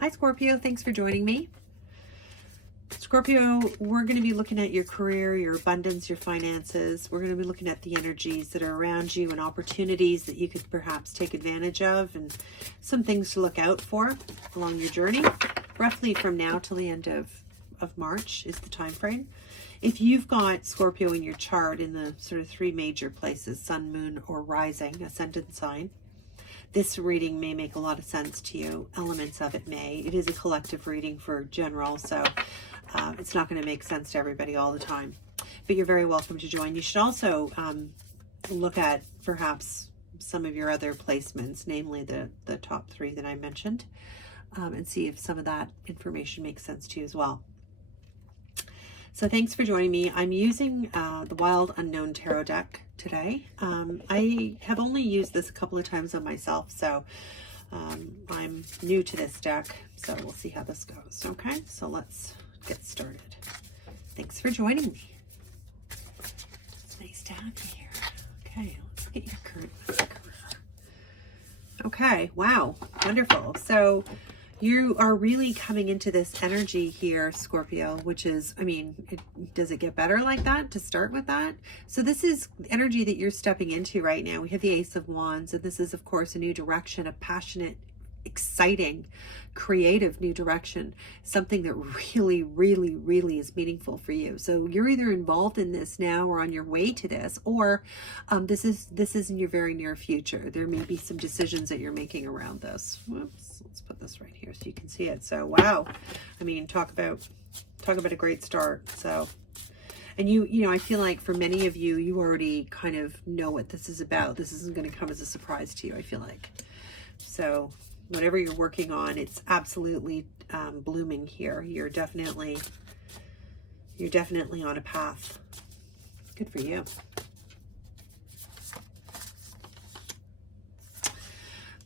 Hi Scorpio, thanks for joining me. Scorpio, we're going to be looking at your career, your abundance, your finances. We're going to be looking at the energies that are around you and opportunities that you could perhaps take advantage of and some things to look out for along your journey. Roughly from now till the end of March is the time frame. If you've got Scorpio in your chart in the sort of three major places, sun, moon, or rising, ascendant sign, this reading may make a lot of sense to you. Elements of it may. It is a collective reading for general, so it's not going to make sense to everybody all the time. But you're very welcome to join. You should also look at perhaps some of your other placements, namely the top three that I mentioned, and see if some of that information makes sense to you as well. So thanks for joining me. I'm using the Wild Unknown Tarot deck today. I have only used this a couple of times on myself, so I'm new to this deck, so we'll see how this goes. Okay, so let's get started. Thanks for joining me. It's nice to have you here. Okay, let's get your current career. Okay, wow, wonderful. So you are really coming into this energy here, Scorpio, which is, I mean, does it get better like that to start with that? So this is energy that you're stepping into right now. We have the Ace of Wands, and this is, of course, a new direction, a passionate, exciting, creative new direction, something that really, really, really is meaningful for you. So you're either involved in this now or on your way to this, or this is in your very near future. There may be some decisions that you're making around this. Whoops, let's put this right here so you can see it. So wow, I mean, talk about a great start. So, and you know, I feel like for many of you, you already kind of know what this is about. This isn't going to come as a surprise to you, I feel like. So whatever you're working on, it's absolutely blooming here. You're definitely on a path. Good for you.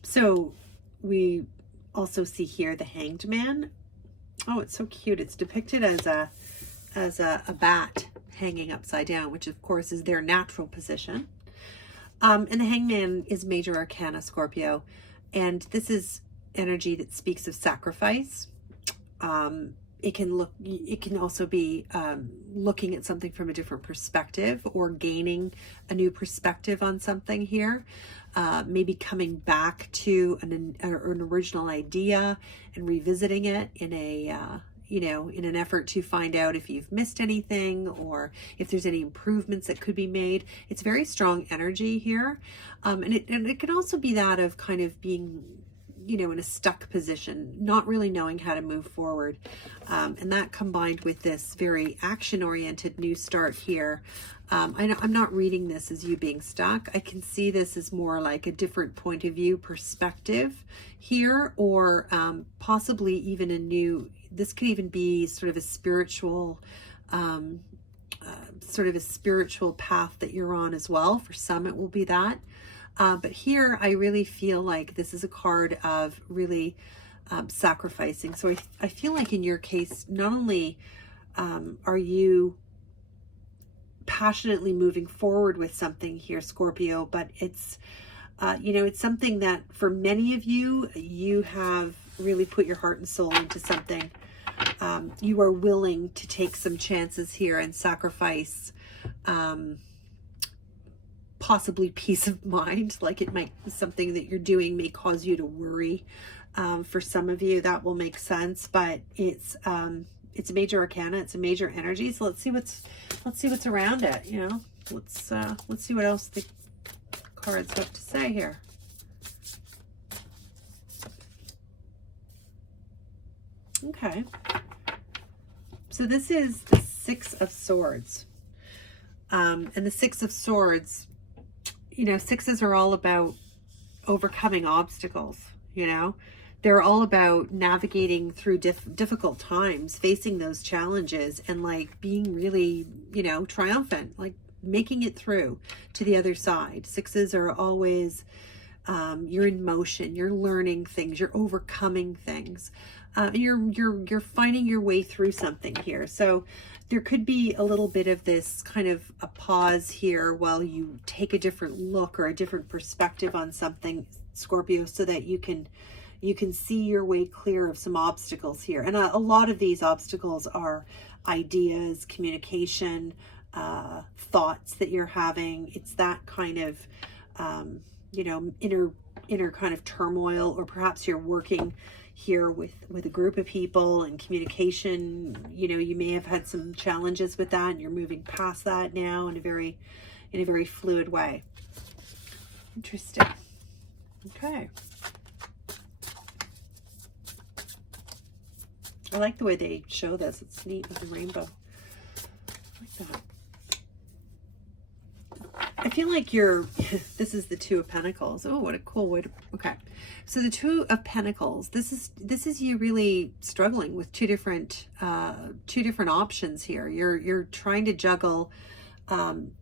So we also see here the Hanged Man. Oh, it's so cute. It's depicted as a bat hanging upside down, which of course is their natural position. And the Hangman is major arcana, Scorpio. And this is energy that speaks of sacrifice. It can also be looking at something from a different perspective or gaining a new perspective on something here. Maybe coming back to an original idea and revisiting it in in an effort to find out if you've missed anything or if there's any improvements that could be made. It's very strong energy here. And it can also be that of kind of being, in a stuck position, not really knowing how to move forward. And that combined with this very action-oriented new start here. I'm not reading this as you being stuck. I can see this as more like a different point of view perspective here, or possibly even this could even be sort of a spiritual path that you're on as well. For some, it will be that. But here, I really feel like this is a card of really sacrificing. So I feel like in your case, not only are you passionately moving forward with something here, Scorpio, but it's something that for many of you, you have really put your heart and soul into something. You are willing to take some chances here and sacrifice possibly peace of mind. Like it might, something that you're doing may cause you to worry. For some of you, that will make sense, but it's a major arcana. It's a major energy. So let's see what's around it. Let's see what else the cards have to say here. Okay. So this is the Six of Swords. And the Six of Swords, sixes are all about overcoming obstacles, They're all about navigating through difficult times, facing those challenges, and like being really, triumphant, like making it through to the other side. Sixes are always, you're in motion, you're learning things, you're overcoming things. You're finding your way through something here. So there could be a little bit of this kind of a pause here while you take a different look or a different perspective on something, Scorpio, so that you can You can see your way clear of some obstacles here. And a lot of these obstacles are ideas, communication, thoughts that you're having. It's that kind of, you know, inner kind of turmoil, or perhaps you're working here with a group of people and communication. You know, you may have had some challenges with that, and you're moving past that now in a very fluid way. Interesting. Okay. I like the way they show this. It's neat with the rainbow. I like that. I feel like you're, this is the Two of Pentacles. Oh, what a cool way to, okay. So the Two of Pentacles, this is you really struggling with two different options here. You're trying to juggle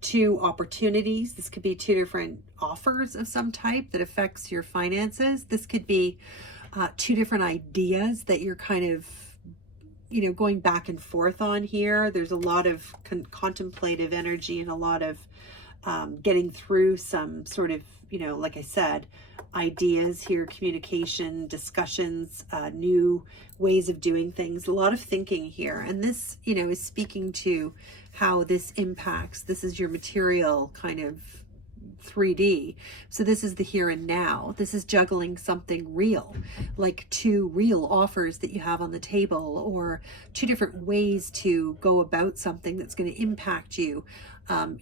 two opportunities. This could be two different offers of some type that affects your finances. This could be two different ideas that you're kind of, you know, going back and forth on here. There's a lot of contemplative energy and a lot of getting through some sort of, you know, like I said, ideas here, communication, discussions, new ways of doing things, a lot of thinking here. And this, you know, is speaking to how this impacts, this is your material kind of 3D. So this is the here and now. This is juggling something real, like two real offers that you have on the table, or two different ways to go about something that's going to impact you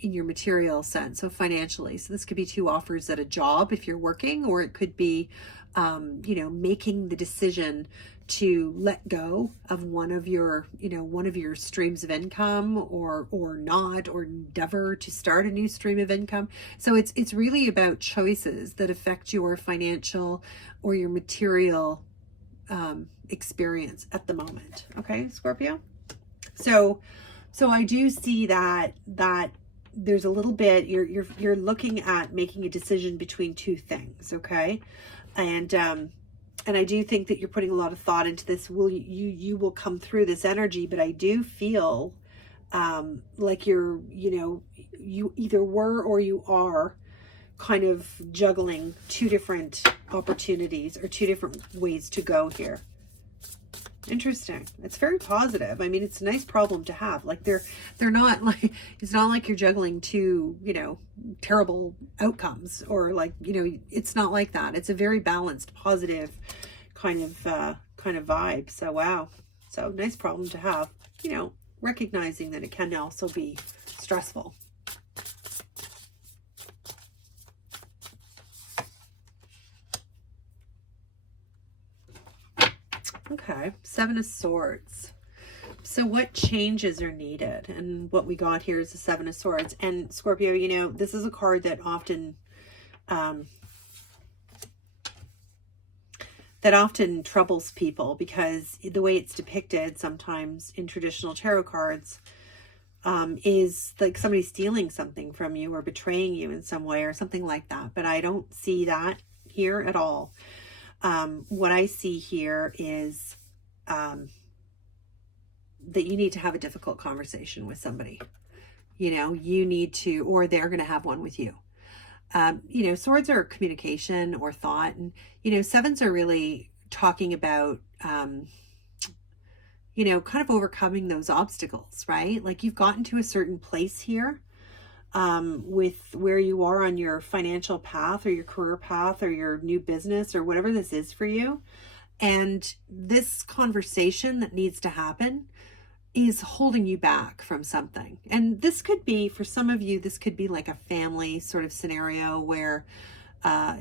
in your material sense, so financially. So this could be two offers at a job if you're working, or it could be, you know, making the decision to let go of one of your, you know, one of your streams of income, or not, or endeavor to start a new stream of income. So it's really about choices that affect your financial or your material experience at the moment. Okay, Scorpio. So I do see that there's a little bit, you're looking at making a decision between two things. Okay. And I do think that you're putting a lot of thought into this. You will come through this energy, but I do feel like you're, you know, you either were or you are kind of juggling two different opportunities or two different ways to go here. Interesting. It's very positive. I mean, it's a nice problem to have. Like they're not like, it's not like you're juggling two, you know, terrible outcomes, or like, you know, it's not like that. It's a very balanced, positive kind of vibe. So wow. So nice problem to have, you know, recognizing that it can also be stressful. Okay, Seven of Swords. So what changes are needed? And what we got here is the Seven of Swords. And Scorpio, you know, this is a card that often troubles people, because the way it's depicted sometimes in traditional tarot cards is like somebody stealing something from you or betraying you in some way or something like that. But I don't see that here at all. What I see here is that you need to have a difficult conversation with somebody. You know, you need to, or they're going to have one with you. You know, swords are communication or thought. And, you know, sevens are really talking about, you know, kind of overcoming those obstacles, right? Like you've gotten to a certain place here with where you are on your financial path or your career path or your new business or whatever this is for you. And this conversation that needs to happen is holding you back from something. And this could be, for some of you, this could be like a family sort of scenario where,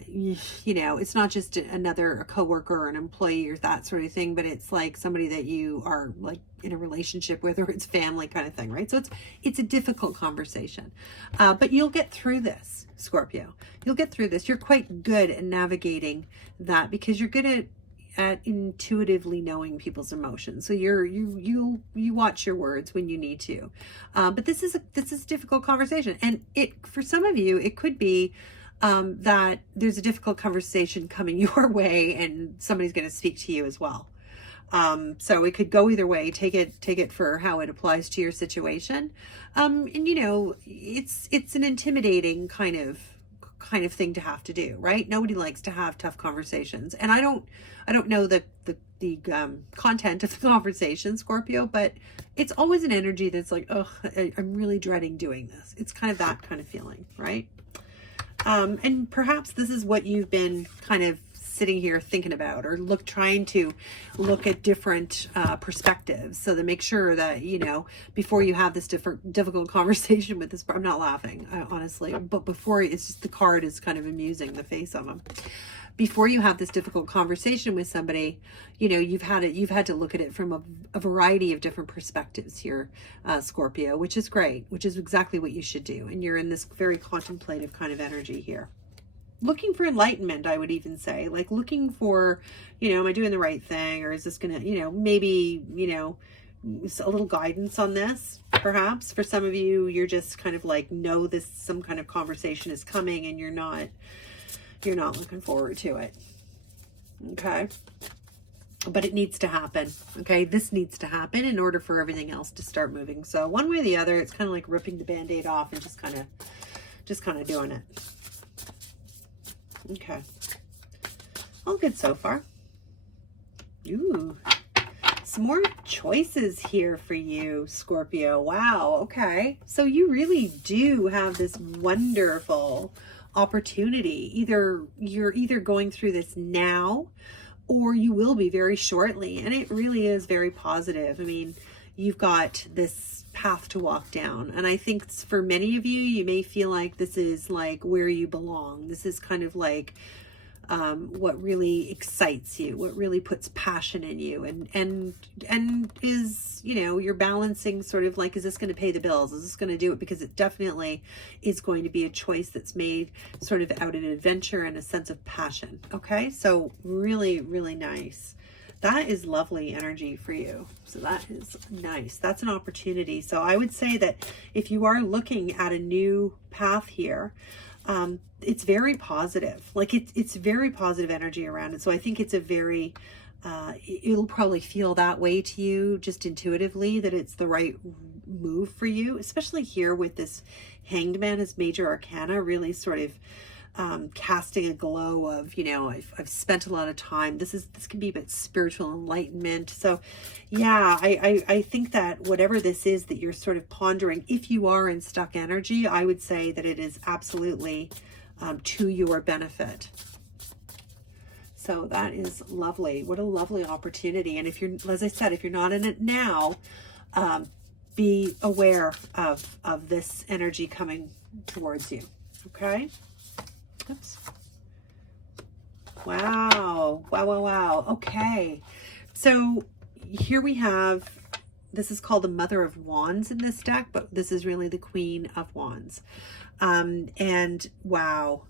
you know, it's not just a coworker or an employee or that sort of thing, but it's like somebody that you are like in a relationship with, or it's family kind of thing, right? So it's a difficult conversation, but you'll get through this, Scorpio. You'll get through this. You're quite good at navigating that because you're good at intuitively knowing people's emotions. So you watch your words when you need to. But this is a difficult conversation, and for some of you it could be that there's a difficult conversation coming your way, and somebody's going to speak to you as well. So it could go either way. Take it for how it applies to your situation. And you know, it's an intimidating kind of thing to have to do, right? Nobody likes to have tough conversations. And I I don't know the content of the conversation, Scorpio, but it's always an energy that's like, oh, I'm really dreading doing this. It's kind of that kind of feeling, right? And perhaps this is what you've been kind of sitting here thinking about, or trying to look at different perspectives, so to make sure that, you know, before you have this difficult conversation with this, I'm not laughing, honestly, but before, it's just the card is kind of amusing, the face of them. Before you have this difficult conversation with somebody, you know, you've had to look at it from a variety of different perspectives here, Scorpio, which is great, which is exactly what you should do. And you're in this very contemplative kind of energy here. Looking for enlightenment, I would even say, like looking for, you know, am I doing the right thing? Or is this going to, you know, maybe, you know, a little guidance on this, perhaps. For some of you, you're just kind of like, know this, some kind of conversation is coming and you're not looking forward to it. Okay. But it needs to happen. Okay. This needs to happen in order for everything else to start moving. So one way or the other, it's kind of like ripping the Band-Aid off and just kind of doing it. Okay. All good so far. Ooh. Some more choices here for you, Scorpio. Wow. Okay. So you really do have this wonderful opportunity. You're either going through this now, or you will be very shortly. And it really is very positive. I mean, you've got this path to walk down. And I think for many of you, you may feel like this is like where you belong. This is kind of like what really excites you, what really puts passion in you, and is, you know, you're balancing sort of like, is this going to pay the bills? Is this going to do it? Because it definitely is going to be a choice that's made sort of out of adventure and a sense of passion. Okay. So really, really nice. That is lovely energy for you. So that is nice. That's an opportunity. So I would say that if you are looking at a new path here, it's very positive. Like it's very positive energy around it. So I think it's a very, it'll probably feel that way to you just intuitively, that it's the right move for you, especially here with this Hanged Man as major arcana, really sort of casting a glow of, you know, I've spent a lot of time. This can be a bit spiritual enlightenment. So yeah, I think that whatever this is that you're sort of pondering, if you are in stuck energy, I would say that it is absolutely to your benefit. So that is lovely. What a lovely opportunity. And if you're, as I said, if you're not in it now, be aware of this energy coming towards you. Okay. Oops. Wow. Wow, wow, wow. Okay. So here we have, this is called the Mother of Wands in this deck, but this is really the Queen of Wands. And wow.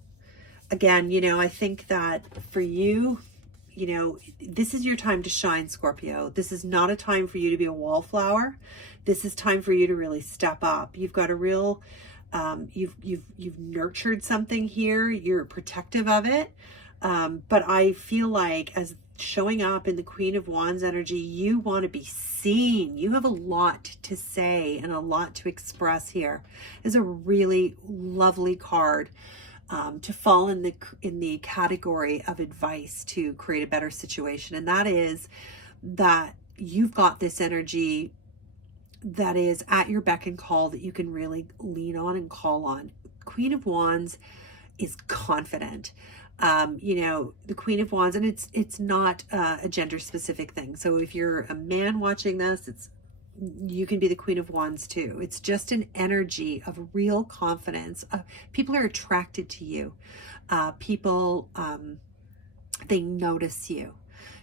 Again, you know, I think that for you, you know, this is your time to shine, Scorpio. This is not a time for you to be a wallflower. This is time for you to really step up. You've got a real, you've nurtured something here. You're protective of it. But I feel like as showing up in the Queen of Wands energy, you want to be seen. You have a lot to say and a lot to express here. It's a really lovely card to fall in the category of advice to create a better situation. And that is that you've got this energy that is at your beck and call that you can really lean on and call on. Queen of Wands is confident. You know, the Queen of Wands, and it's not a gender specific thing. So if you're a man watching this, you can be the Queen of Wands too. It's just an energy of real confidence. People are attracted to you. People, they notice you.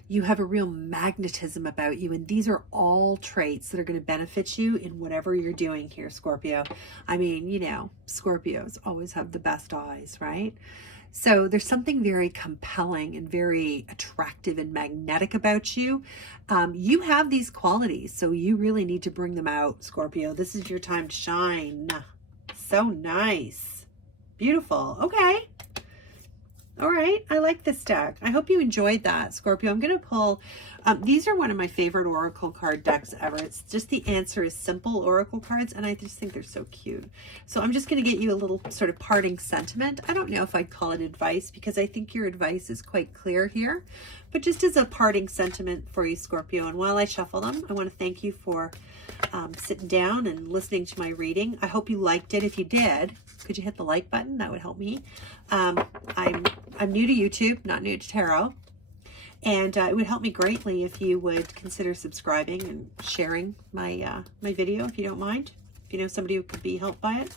You have a real magnetism about you. And these are all traits that are going to benefit you in whatever you're doing here, Scorpio. I mean, you know, Scorpios always have the best eyes, right? So there's something very compelling and very attractive and magnetic about you. You have these qualities, so you really need to bring them out, Scorpio. This is your time to shine. So nice. Beautiful. Okay. All right. I like this deck. I hope you enjoyed that, Scorpio. I'm going to pull, these are one of my favorite oracle card decks ever. It's just the Answer is Simple oracle cards, and I just think they're so cute. So I'm just going to get you a little sort of parting sentiment. I don't know if I'd call it advice, because I think your advice is quite clear here, But just as a parting sentiment for you, Scorpio, and while I shuffle them, I want to thank you for sitting down and listening to my reading. I hope you liked it. If you did, could you hit the like button? That would help me. I'm new to YouTube, not new to tarot. And it would help me greatly if you would consider subscribing and sharing my my video, if you don't mind. If you know somebody who could be helped by it.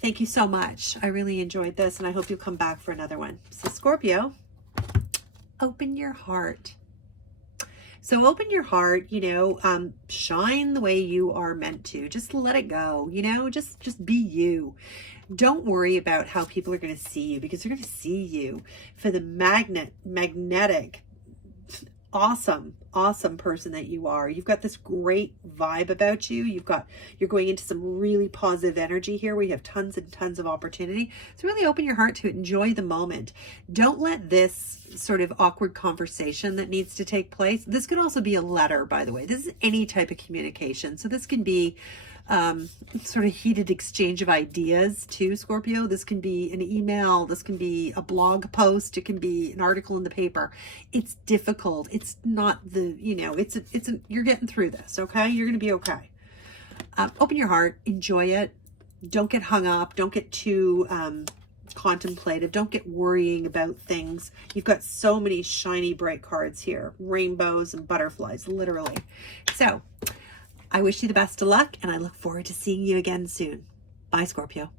Thank you so much. I really enjoyed this, and I hope you'll come back for another one. So Scorpio, open your heart. So open your heart, you know, shine the way you are meant to. Just let it go, you know, just be you. Don't worry about how people are going to see you, because they're going to see you for the magnetic, awesome person that you are. You've got this great vibe about you. You're going into some really positive energy here. We have tons and tons of opportunity. So really open your heart to it. Enjoy the moment. Don't let this sort of awkward conversation that needs to take place. This could also be a letter, by the way. This is any type of communication. So this can be sort of heated exchange of ideas too, Scorpio. This can be an email. This can be a blog post. It can be an article in the paper. It's difficult. It's not the, you know, you're getting through this. Okay. You're going to be okay. Open your heart, enjoy it. Don't get hung up. Don't get too, contemplative. Don't get worrying about things. You've got so many shiny, bright cards here, rainbows and butterflies, literally. So I wish you the best of luck, and I look forward to seeing you again soon. Bye, Scorpio.